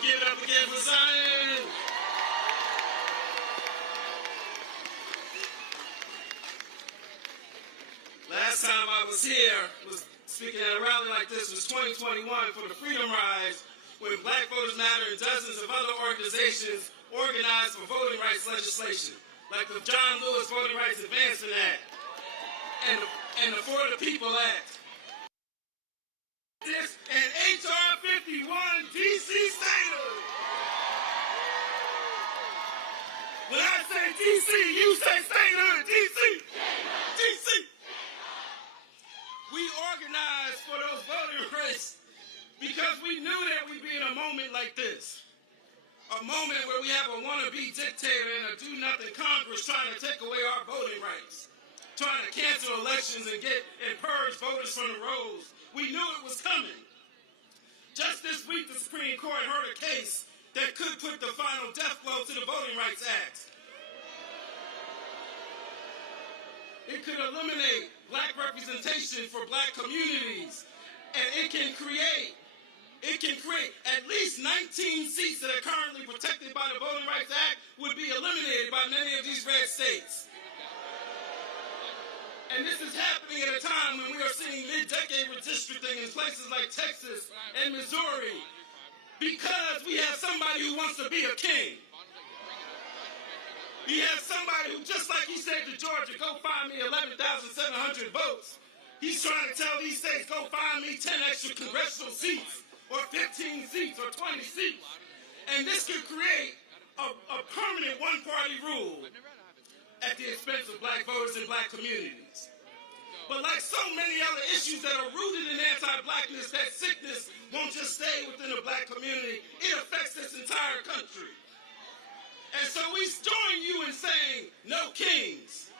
Give it up again for Zion. Last time I was here, was speaking at a rally like this, was 2021 for the Freedom Rise, when Black Voters Matter and dozens of other organizations organized for voting rights legislation, like the John Lewis Voting Rights Advancement Act and the For the People Act. This and HR 51 DC statehood. When I say DC, you say statehood. DC. DC. We organized for those voting rights because we knew that we'd be in a moment like this. A moment where we have a wannabe dictator and a do-nothing Congress trying to take away our voting rights, trying to cancel elections and purge voters from the rolls. We knew it was coming. Just this week, the Supreme Court heard a case that could put the final death blow to the Voting Rights Act. It could eliminate black representation for black communities, and it can create at least 19 seats that are currently protected by the Voting Rights Act would be eliminated by many of these red states. And this is happening at a time when we are seeing mid-decade redistricting in places like Texas and Missouri because we have somebody who wants to be a king. We have somebody who, just like he said to Georgia, go find me 11,700 votes. He's trying to tell these states, go find me 10 extra congressional seats or 15 seats or 20 seats. And this could create a permanent one-party rule at the expense of black voters and black communities. But like so many other issues that are rooted in anti-blackness, that sickness won't just stay within the black community. It affects this entire country. And so we join you in saying, no kings.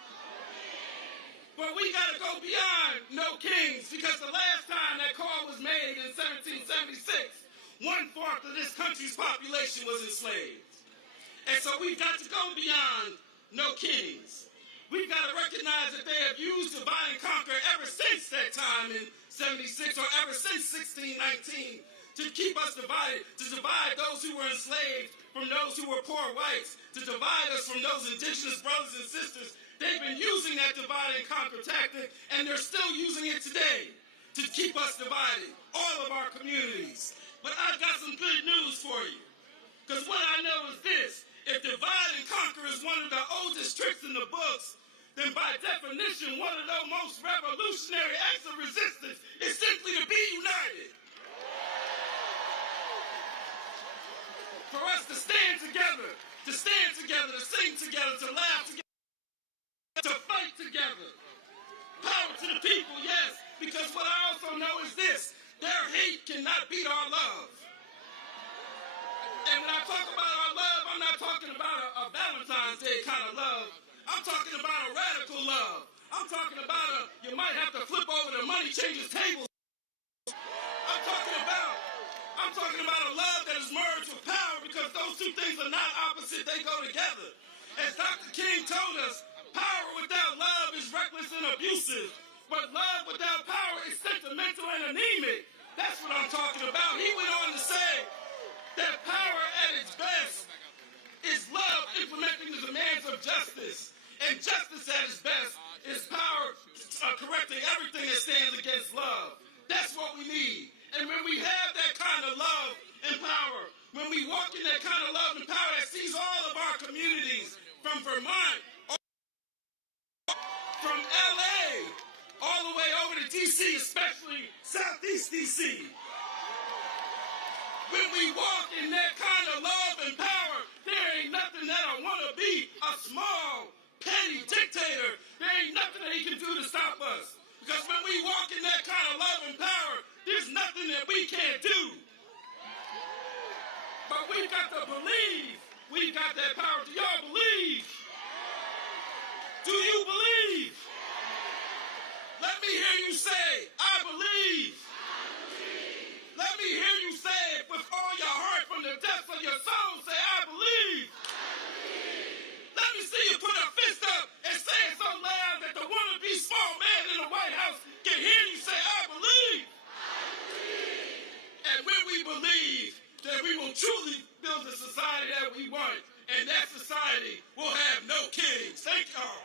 But we got to go beyond no kings, because the last time that call was made in 1776, 1/4 of this country's population was enslaved. And so we've got to go beyond no kings. We've got to recognize that they have used divide and conquer ever since that time in 76, or ever since 1619, to keep us divided, to divide those who were enslaved from those who were poor whites, to divide us from those indigenous brothers and sisters. They've been using that divide and conquer tactic, and they're still using it today to keep us divided, all of our communities. But I've got some good news for you, because what I know is this: if divide and conquer is one of the oldest tricks in the books, then by definition, one of the most revolutionary acts of resistance is simply to be united. For us to stand together, to sing together, to laugh together, to fight together. Power to the people, yes, because what I also know is this: their hate cannot beat our love. And when I talk about our love, I'm not talking about a Valentine's Day kind of love. I'm talking about a radical love. I'm talking about you might have to flip over the money changers tables. I'm talking about a love that is merged with power, because those two things are not opposite, they go together. As Dr. King told us, power without love is reckless and abusive, but love without power is sentimental and anemic. That's what I'm talking about. He went on to say that power at its best is love implementing the demands of justice, and justice at its best is power correcting everything that stands against love. That's what we need. And when we have that kind of love and power, when we walk in that kind of love and power that sees all of our communities, from Vermont, from LA, all the way over to DC, especially Southeast DC. When we walk in that kind of love and power, there ain't nothing that I want to be a small, petty dictator. There ain't nothing that he can do to stop us. Because when we walk in that kind of love and power, there's nothing that we can't do. But we've got to believe we've got that power. Do y'all believe? Do you believe? Let me hear you say, I believe. Let me hear you say it with all your heart, from the depths of your soul. Say, I believe. Let me see you put a fist up and say it so loud that the wannabe small man in the White House can hear you say, I believe. And when we believe, then we will truly build the society that we want, and that society will have no kings. Thank y'all.